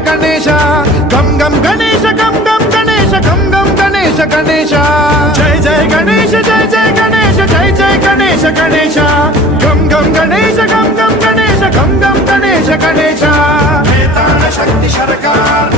गणेश गम गम गणेश गम गम गणेश गम गम गणेश गणेश जय जय गणेश जय जय गणेश जय जय गणेश गणेश गम गम गणेश गम गम गणेश गम गम गणेश गणेश शक्ति सरकार